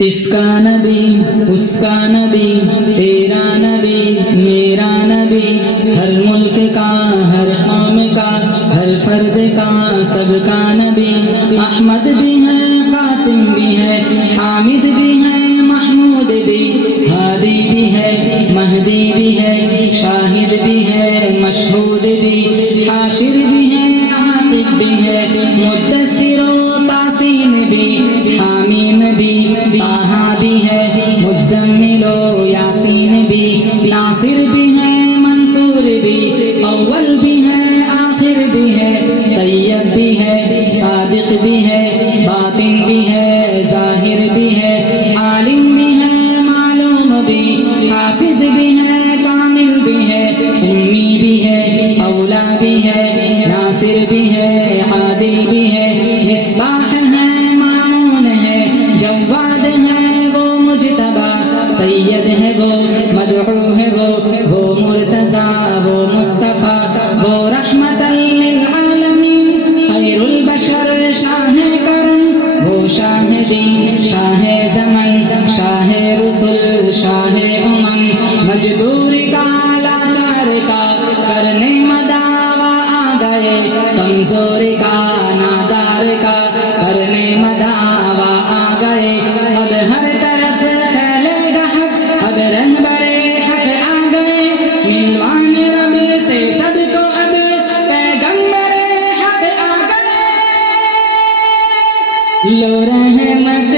इसका नबी उसका नबी तेरा नबी मेरा नबी, हर मुल्क का हर कौम का हर फर्द का सबका नबी। अहमद भी है कासिम भी है हामिद भी है महमूद भी, हादी भी है महदी भी है शाहिद भी है मशहूद भी, हाशिर भी है आतिक भी है मुद्दस्सिर व तासीन भी, हामीम भी ताहा भी है मुज़म्मिल व यासीन भी, नासिर भी है मंसूर भी अव्वल भी है आखिर भी है, तैयब भी है सादिक भी है बातिन भी है जाहिर भी है, आलिम भी है मालूम भी हाफिज भी है कामिल भी है, उम्मी भी है औला भी है नासिर भी है आदिल भी है, मिस्बाह है मामून है जव्वाद है वो मुजतबा, सैयद है वो मदऊ है वो मुर्तज़ा वो मुस्तफ़ा, वो रहमतल लिल आलमीन खैरुल बशर शाह करम, वो शाह दीन शाह ज़मन शाह रसूल शाह उमम, मजबूर का लाचार का करने मदावा आ गए, कमजोर का नादार का करने मदावा आ गए, अब हर तरफ फैलेगा हक अब रहबरे हक आ गए, मिलवान रब से सबको अब पैगंबरे हक आ गए, लो रहमत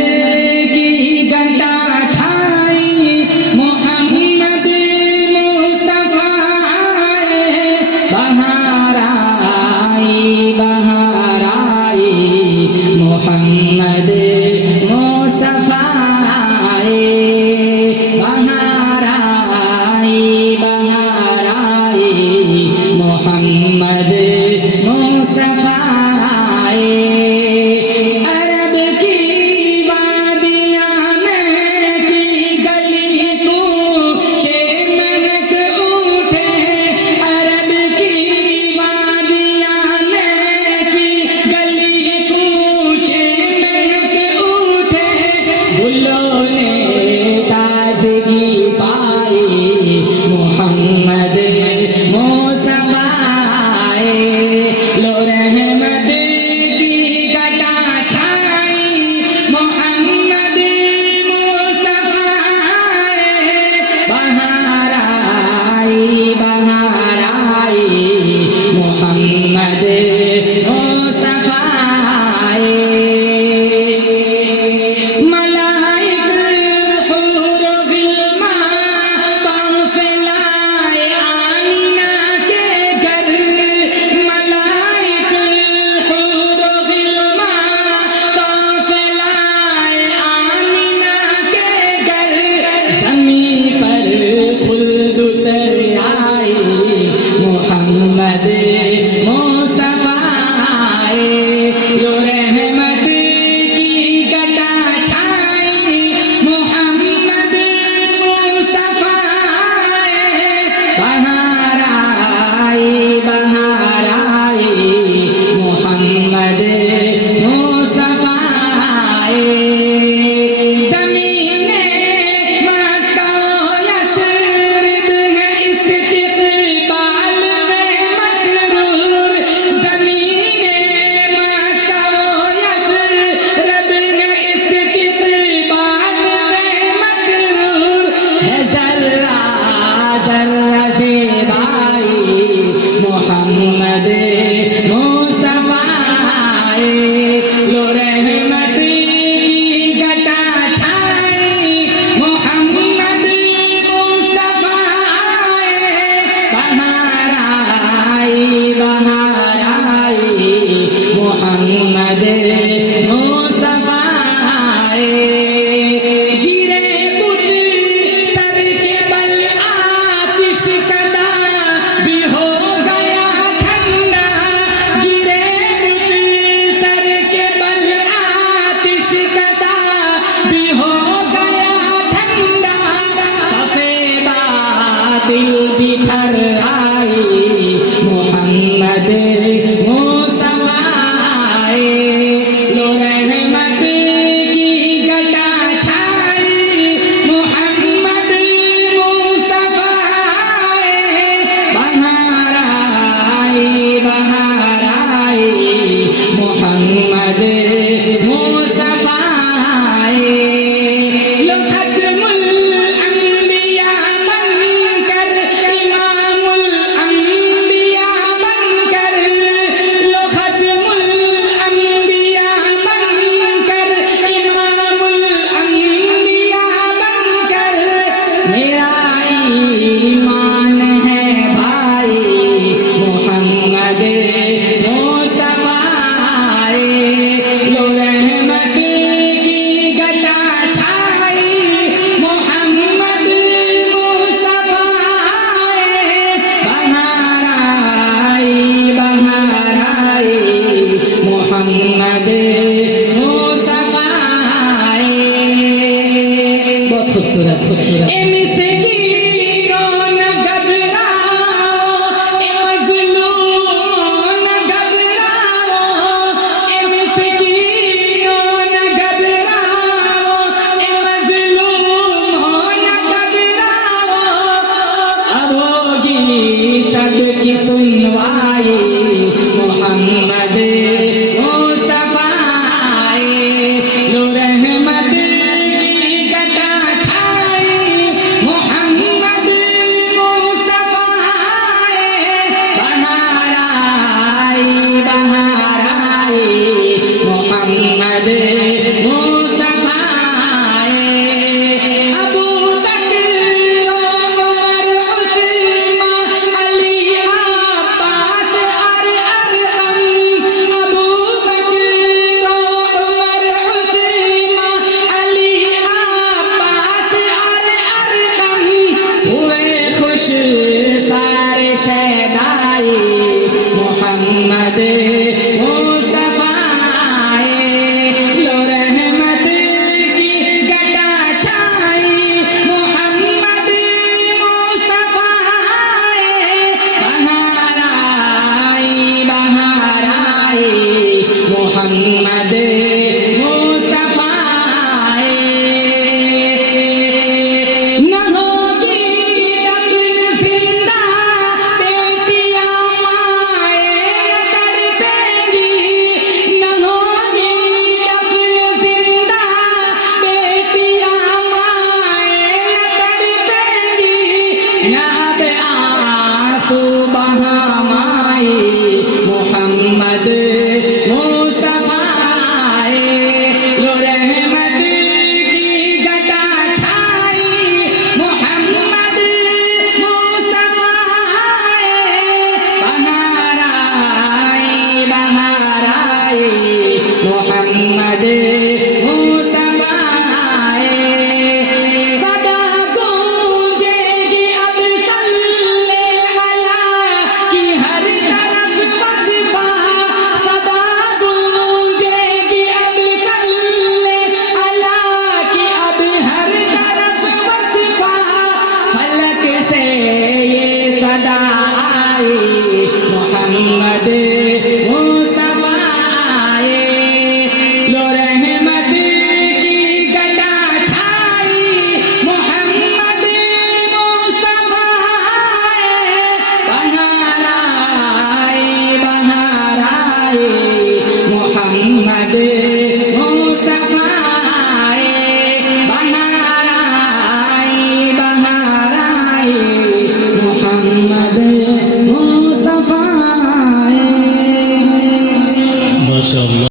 खूबसूरत खूबसूरत